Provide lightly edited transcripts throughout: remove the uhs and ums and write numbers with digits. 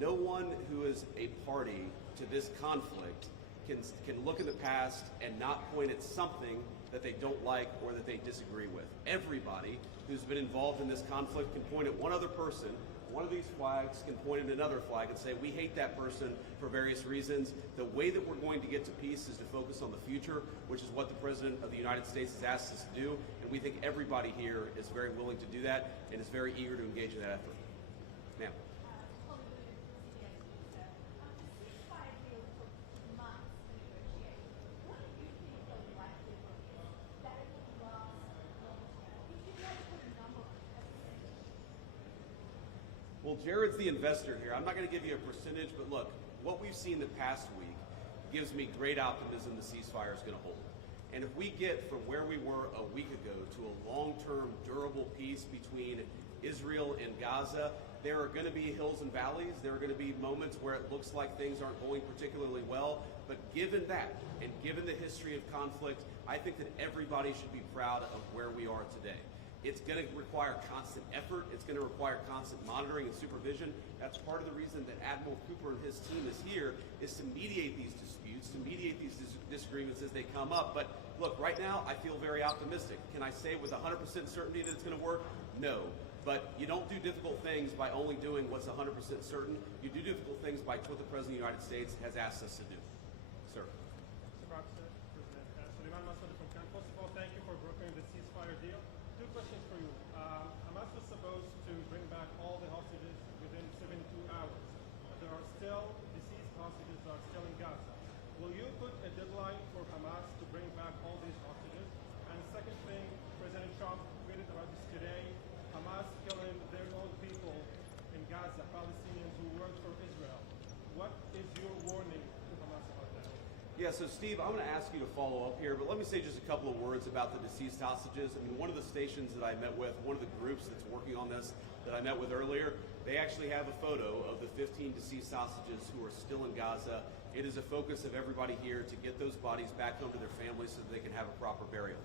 no one who is a party to this conflict can look in the past and not point at something that they don't like or that they disagree with. Everybody who's been involved in this conflict can point at one other person. One of these flags can point at another flag and say, we hate that person for various reasons. The way that we're going to get to peace is to focus on the future, which is what the President of the United States has asked us to do. And we think everybody here is very willing to do that and is very eager to engage in that effort. Ma'am. Well, Jared's the investor here. I'm not going to give you a percentage, but look, what we've seen the past week gives me great optimism the ceasefire is going to hold. And if we get from where we were a week ago to a long-term, durable peace between Israel and Gaza, there are going to be hills and valleys. There are going to be moments where it looks like things aren't going particularly well. But given that, and given the history of conflict, I think that everybody should be proud of where we are today. It's going to require constant effort. It's going to require constant monitoring and supervision. That's part of the reason that Admiral Cooper and his team is here, is to mediate these disputes, to mediate these disagreements as they come up. But look, right now, I feel very optimistic. Can I say with 100% certainty that it's going to work? No. But you don't do difficult things by only doing what's 100% certain. You do difficult things by what the President of the United States has asked us to do. Sir. First of all, thank you for brokering the ceasefire deal. Two questions for you. Hamas was supposed to bring back all the hostages within 72 hours. But there are still deceased hostages that are still in Gaza. Will you put a deadline for Hamas to bring back all these hostages? And second thing, President Trump tweeted about this today, Hamas killing their own people in Gaza, Palestinians who work for Israel. What is your warning to Hamas about that? Yeah, so Steve, I'm going to ask you to follow up here, but let me say just a couple of words about the deceased hostages. I mean, one of the stations that I met with, one of the groups that's working on this that I met with earlier, they actually have a photo of the 15 deceased hostages who are still in Gaza. It is a focus of everybody here to get those bodies back home to their families so that they can have a proper burial.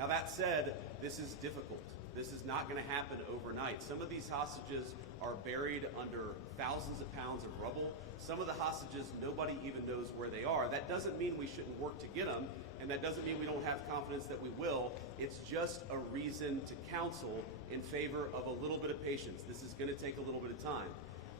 Now, that said, this is difficult. This is not going to happen overnight. Some of these hostages are buried under thousands of pounds of rubble. Some of the hostages, nobody even knows where they are. That doesn't mean we shouldn't work to get them, and that doesn't mean we don't have confidence that we will. It's just a reason to counsel in favor of a little bit of patience. This is going to take a little bit of time.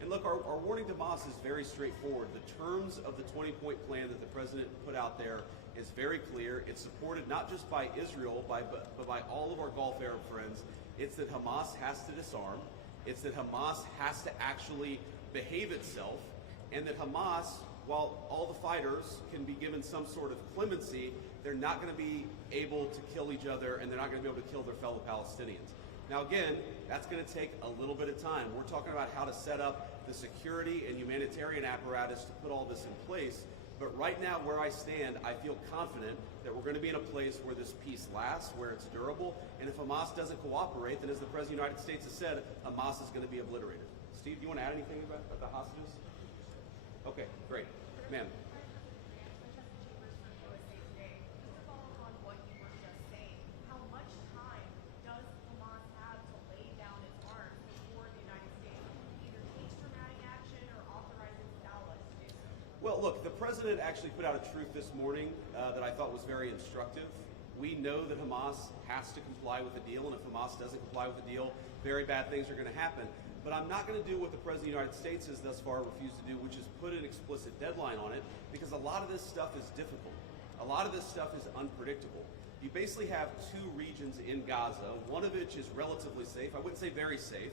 And look, our warning to Hamas is very straightforward. The terms of the 20-point plan that the president put out there is very clear. It's supported not just by Israel, but by all of our Gulf Arab friends. It's that Hamas has to disarm. It's that Hamas has to actually behave itself. And that Hamas, while all the fighters can be given some sort of clemency, they're not going to be able to kill each other, and they're not going to be able to kill their fellow Palestinians. Now, again, that's going to take a little bit of time. We're talking about how to set up the security and humanitarian apparatus to put all this in place. But right now, where I stand, I feel confident that we're going to be in a place where this peace lasts, where it's durable. And if Hamas doesn't cooperate, then as the President of the United States has said, Hamas is going to be obliterated. Steve, do you want to add anything about the hostages? Okay, great. Ma'am. Well, look, the president actually put out a truth this morning that I thought was very instructive. We know that Hamas has to comply with the deal, and if Hamas doesn't comply with the deal, very bad things are going to happen. But I'm not going to do what the President of the United States has thus far refused to do, which is put an explicit deadline on it, because a lot of this stuff is difficult. A lot of this stuff is unpredictable. You basically have two regions in Gaza, one of which is relatively safe, I wouldn't say very safe,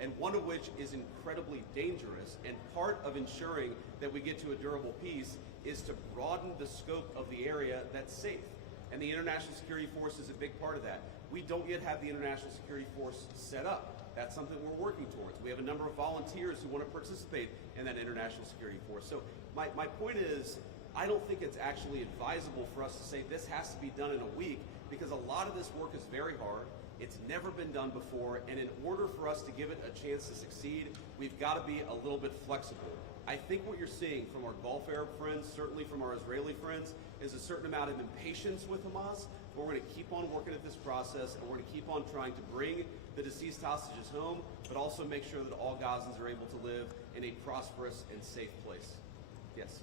and one of which is incredibly dangerous. And part of ensuring that we get to a durable peace is to broaden the scope of the area that's safe. And the International Security Force is a big part of that. We don't yet have the International Security Force set up. That's something we're working towards. We have a number of volunteers who want to participate in that International Security Force. So my point is, I don't think it's actually advisable for us to say this has to be done in a week, because a lot of this work is very hard. It's never been done before, and in order for us to give it a chance to succeed, we've got to be a little bit flexible. I think what you're seeing from our Gulf Arab friends, certainly from our Israeli friends, is a certain amount of impatience with Hamas, but we're going to keep on working at this process, and we're going to keep on trying to bring the deceased hostages home, but also make sure that all Gazans are able to live in a prosperous and safe place. Yes.